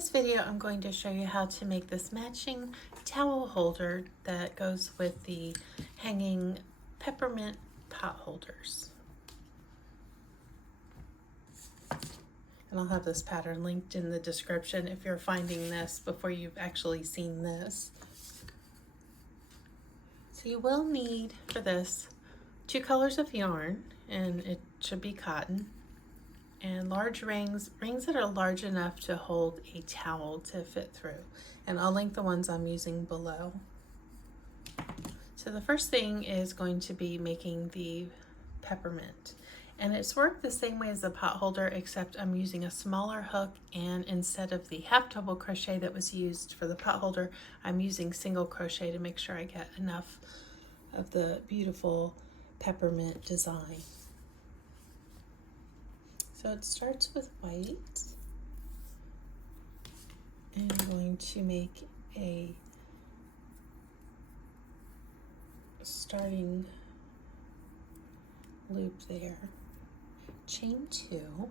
this video, I'm going to show you how to make this matching towel holder that goes with the hanging peppermint pot holders. And I'll have this pattern linked in the description if you're finding this before you've actually seen this. So you will need for this 2 colors of yarn, and it should be cotton, and large rings that are large enough to hold a towel to fit through. And I'll link the ones I'm using below. So the first thing is going to be making the peppermint. And it's worked the same way as the pot holder, except I'm using a smaller hook, and instead of the half double crochet that was used for the pot holder, I'm using single crochet to make sure I get enough of the beautiful peppermint design. So it starts with white, and I'm going to make a starting loop there, chain 2,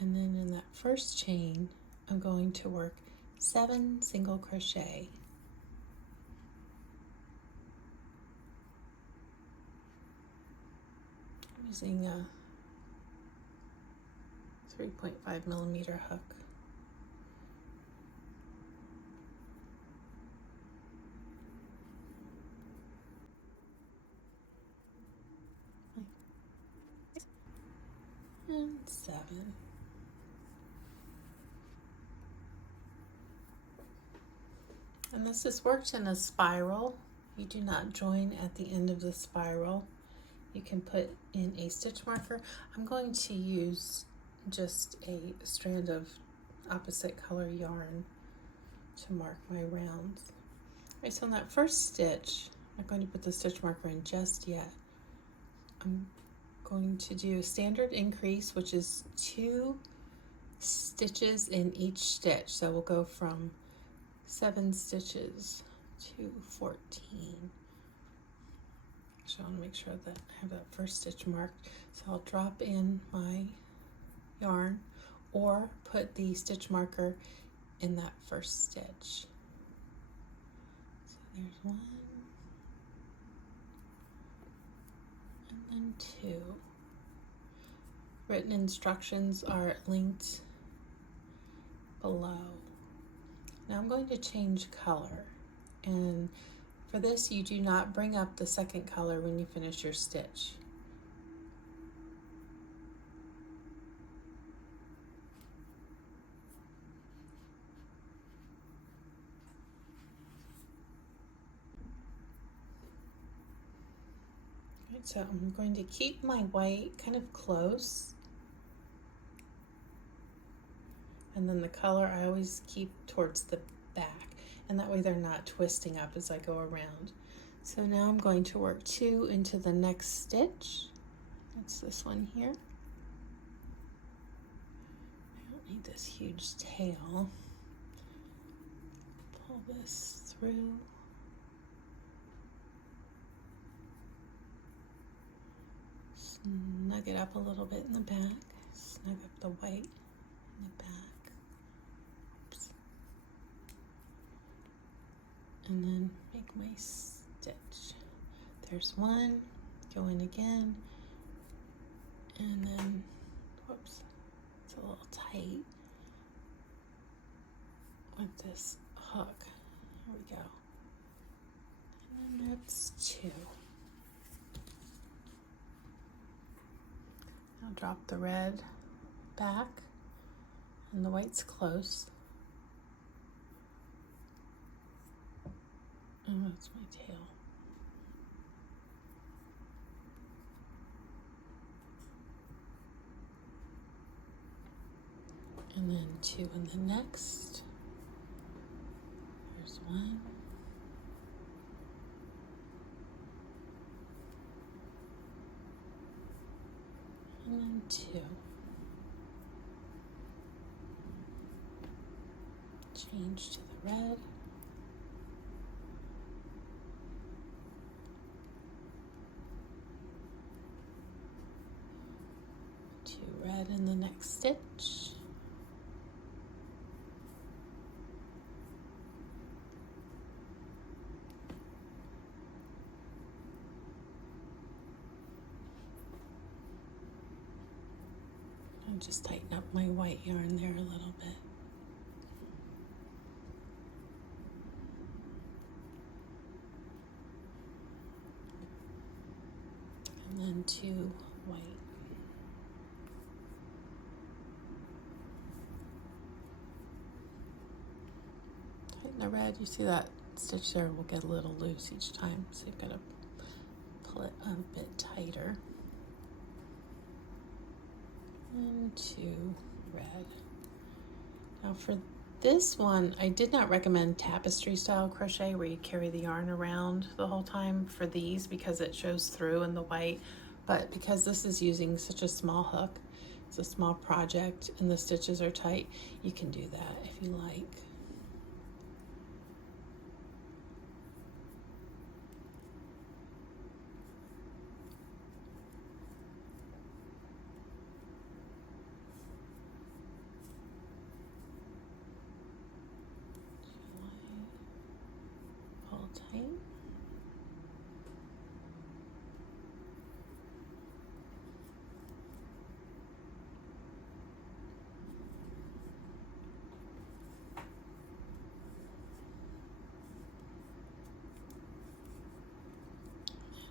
and then in that first chain I'm going to work 7 single crochet. Using a 3.5 millimeter hook. And 7. And this is worked in a spiral. You do not join at the end of the spiral. You can put in a stitch marker. I'm going to use just a strand of opposite color yarn to mark my rounds. Okay, so in that first stitch, I'm not going to put the stitch marker in just yet. I'm going to do a standard increase, which is 2 stitches in each stitch. So we'll go from 7 stitches to 14. So I want to make sure that I have that first stitch marked. So I'll drop in my yarn or put the stitch marker in that first stitch. So there's 1 and then 2. Written instructions are linked below. Now I'm going to change color, and for this, you do not bring up the second color when you finish your stitch. Right, so I'm going to keep my white kind of close, and then the color I always keep towards the back, and that way they're not twisting up as I go around. So now I'm going to work 2 into the next stitch. That's this one here. I don't need this huge tail. Pull this through. Snug it up a little bit in the back. Snug up the white in the back. And then make my stitch. There's 1, go in again, and then, whoops, it's a little tight with this hook. Here we go. And then that's 2. I'll drop the red back, and the white's close. Oh, that's my tail. And then 2 in the next. There's 1. And then 2. Change to the red. next stitch. And just tighten up my white yarn there a little bit. And then 2 white. Tighten the red. You see that stitch there will get a little loose each time, so you've got to pull it a bit tighter. And 2 red. Now for this one, I did not recommend tapestry style crochet where you carry the yarn around the whole time for these because it shows through in the white, but because this is using such a small hook, it's a small project and the stitches are tight, you can do that if you like. Pull tight.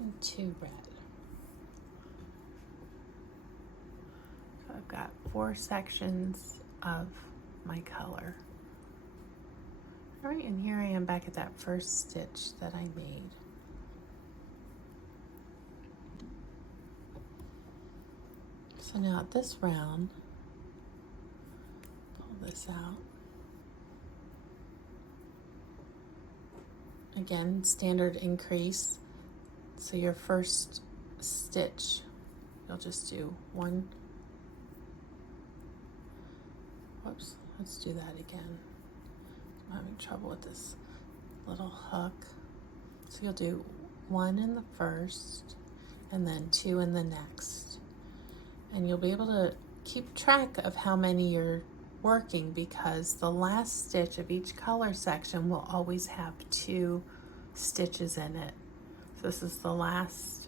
And 2 red. So I've got 4 sections of my color. All right, and here I am back at that first stitch that I made. So now at this round, pull this out. Again, standard increase. So your first stitch, you'll just do 1. Whoops, let's do that again. I'm having trouble with this little hook. So you'll do 1 in the first and then 2 in the next. And you'll be able to keep track of how many you're working because the last stitch of each color section will always have 2 stitches in it. So this is the last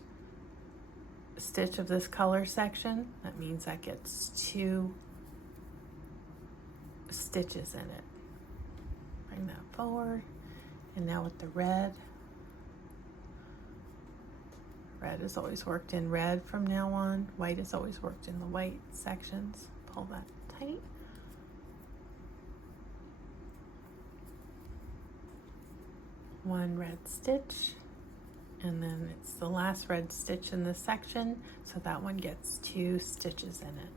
stitch of this color section. That means that gets 2 stitches in it. Bring that forward. And now with the red. Red is always worked in red from now on. White is always worked in the white sections. Pull that tight. One red stitch. And then it's the last red stitch in this section, so that one gets 2 stitches in it.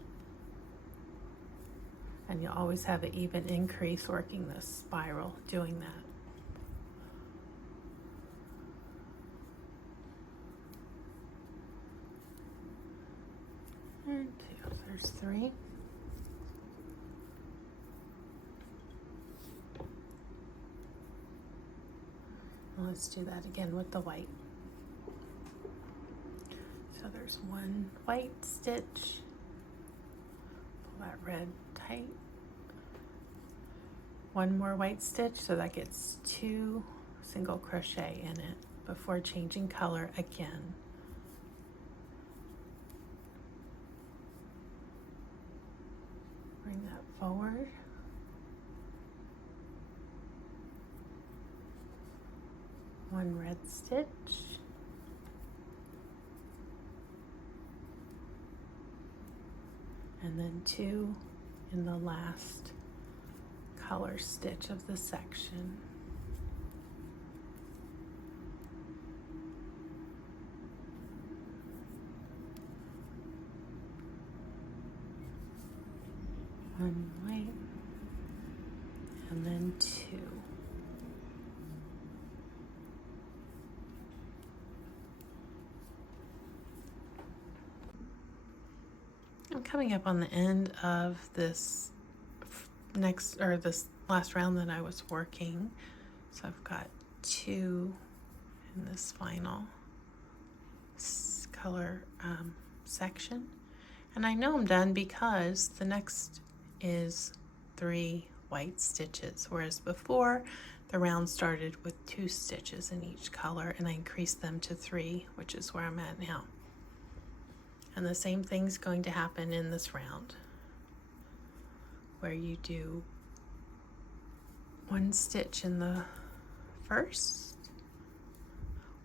And you'll always have an even increase working this spiral, doing that. And 2, there's 3. And let's do that again with the white. So there's 1 white stitch, pull that red tight, 1 more white stitch, so that gets 2 single crochet in it before changing color again. Bring that forward. One red stitch. And then 2 in the last color stitch of the section. One white, and then 2. I'm coming up on the end of this this last round that I was working. So I've got 2 in this final color section. And I know I'm done because the next is 3 white stitches, whereas before the round started with 2 stitches in each color, and I increased them to 3, which is where I'm at now. And the same thing's going to happen in this round, where you do 1 stitch in the first,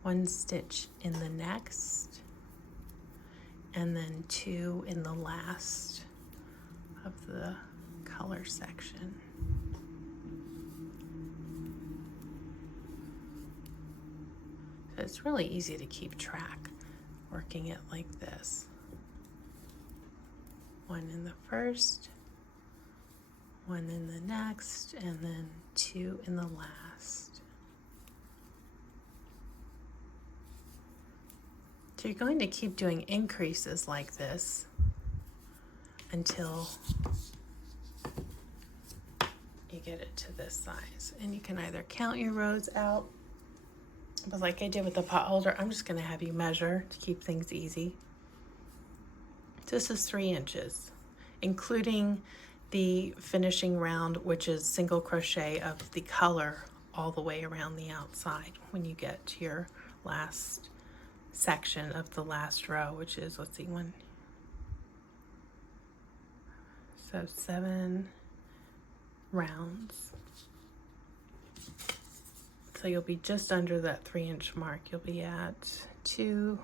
1 stitch in the next, and then 2 in the last of the color section. So it's really easy to keep track working it like this. 1 in the first, 1 in the next, and then 2 in the last. So you're going to keep doing increases like this until you get it to this size. And you can either count your rows out, but like I did with the pot holder, I'm just going to have you measure to keep things easy. This is 3 inches, including the finishing round, which is single crochet of the color all the way around the outside when you get to your last section of the last row, which is, let's see, 1, so 7 rounds. So you'll be just under that 3-inch mark. You'll be at 2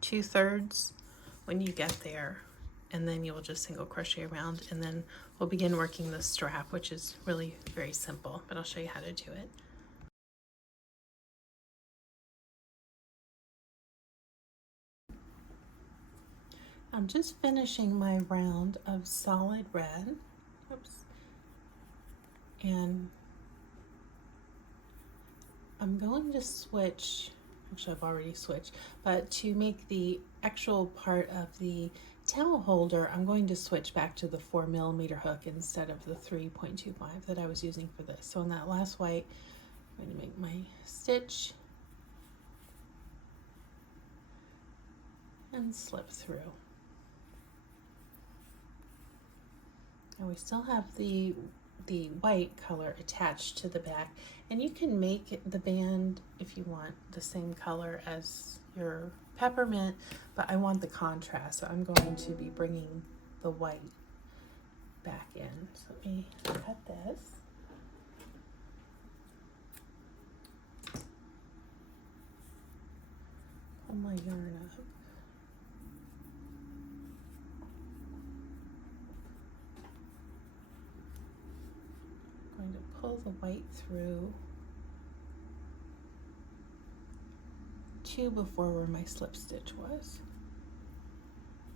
2/3 when you get there, and then you'll just single crochet around, and then we'll begin working the strap, which is really very simple, but I'll show you how to do it. I'm just finishing my round of solid red. Oops. And I'm going to switch, actually I've already switched, but to make the actual part of the towel holder, I'm going to switch back to the 4mm hook instead of the 3.25 that I was using for this. So in that last white, I'm going to make my stitch and slip through. And we still have the white color attached to the back, and you can make the band if you want the same color as your peppermint, but I want the contrast, so I'm going to be bringing the white back in. So let me cut this. Pull my yarn up. Going to pull the white through to before where my slip stitch was,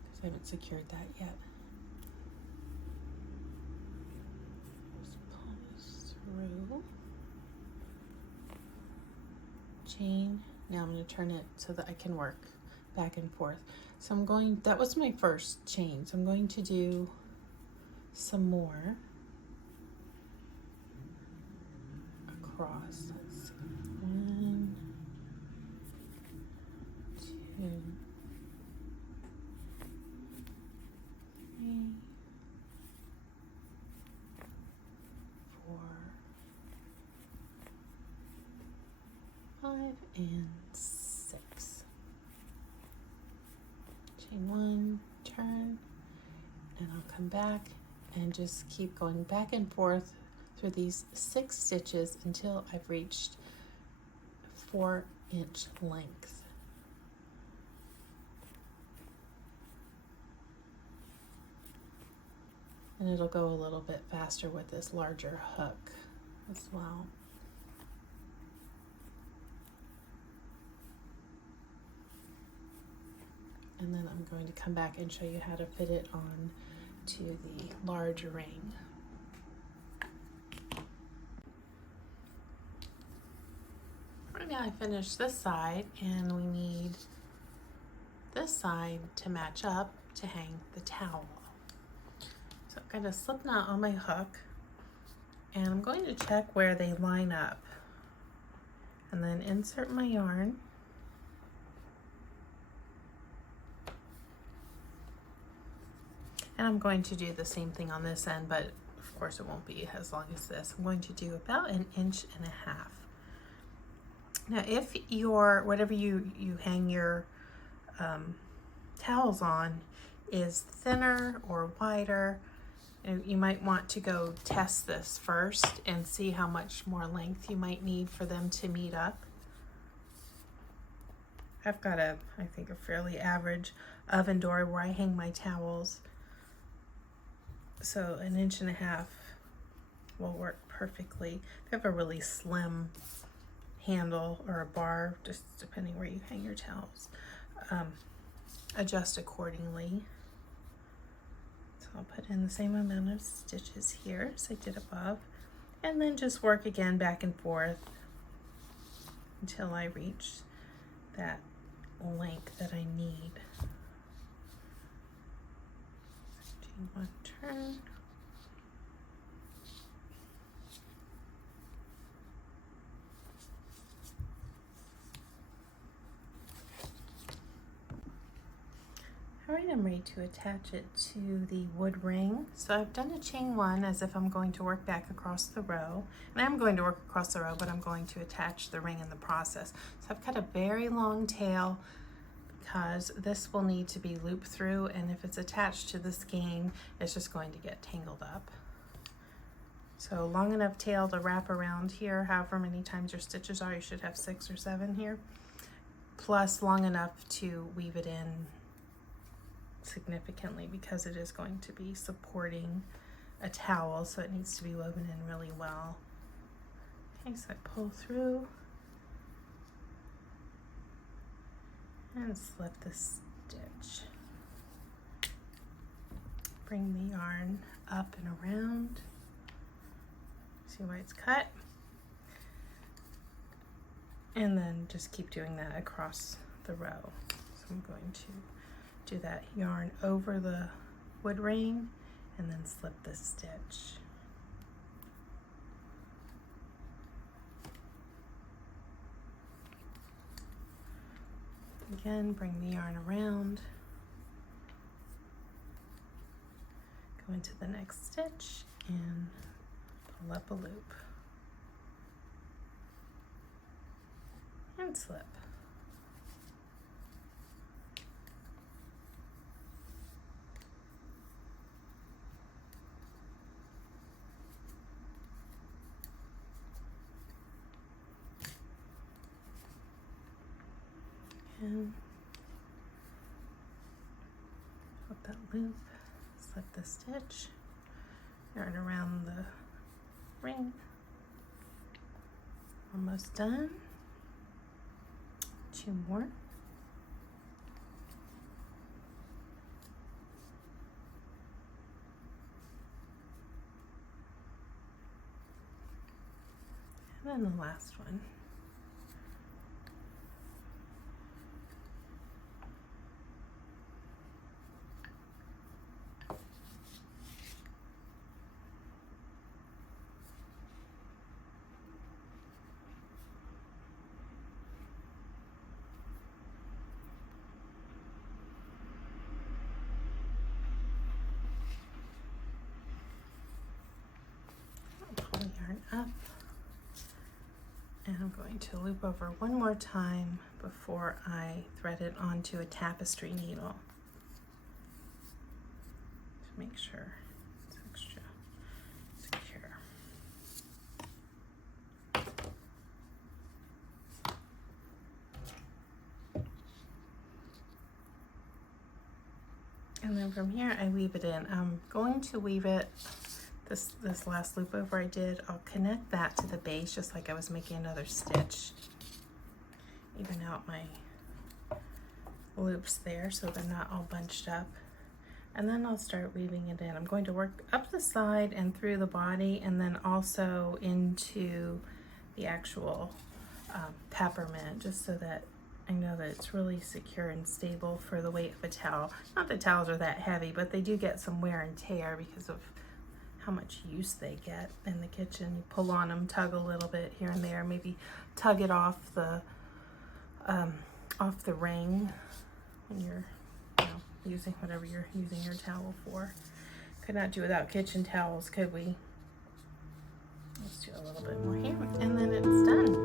because I haven't secured that yet. Just pull this through, chain. Now I'm going to turn it so that I can work back and forth. So I'm going, that was my first chain, so I'm going to do some more across. Let's see. 1, 2, 3, 4, 5, and 6. Chain 1, turn, and I'll come back and just keep going back and forth through these 6 stitches until I've reached 4-inch length. And it'll go a little bit faster with this larger hook as well. And then I'm going to come back and show you how to fit it on to the large ring. Right now I finished this side, and we need this side to match up to hang the towel. So I've got a slip knot on my hook, and I'm going to check where they line up, and then insert my yarn. And I'm going to do the same thing on this end, but of course it won't be as long as this. I'm going to do about 1.5 inches. Now if whatever you hang your towels on is thinner or wider, you might want to go test this first and see how much more length you might need for them to meet up. I've got I think a fairly average oven door where I hang my towels, so 1.5 inches will work perfectly. If you have a really slim handle or a bar, just depending where you hang your towels, adjust accordingly. So I'll put in the same amount of stitches here as I did above, and then just work again back and forth until I reach that length that I need. Do one turn. All right, I'm ready to attach it to the wood ring. So I've done a chain 1 as if I'm going to work back across the row. And I'm going to work across the row, but I'm going to attach the ring in the process. So I've got a very long tail because this will need to be looped through, and if it's attached to the skein, it's just going to get tangled up. So long enough tail to wrap around here, however many times your stitches are, you should have 6 or 7 here, plus long enough to weave it in significantly because it is going to be supporting a towel, so it needs to be woven in really well. Okay, so I pull through and slip the stitch. Bring the yarn up and around. See where it's cut? And then just keep doing that across the row. So I'm going to do that yarn over the wood ring and then slip the stitch. Again, bring the yarn around, go into the next stitch and pull up a loop and slip. And put that loop, slip the stitch, yarn around the ring. Almost done. 2 more. And then the last one. Pull the yarn up, and I'm going to loop over one more time before I thread it onto a tapestry needle to make sure it's extra secure. And then from here I weave it in. I'm going to weave it this last loop over I did, I'll connect that to the base just like I was making another stitch. Even out my loops there so they're not all bunched up. And then I'll start weaving it in. I'm going to work up the side and through the body and then also into the actual peppermint, just so that I know that it's really secure and stable for the weight of a towel. Not that towels are that heavy, but they do get some wear and tear because of how much use they get in the kitchen. You pull on them, tug a little bit here and there, maybe tug it off the ring when you're using whatever you're using your towel for. Could not do without kitchen towels, could we? Let's do a little bit more here, and then it's done.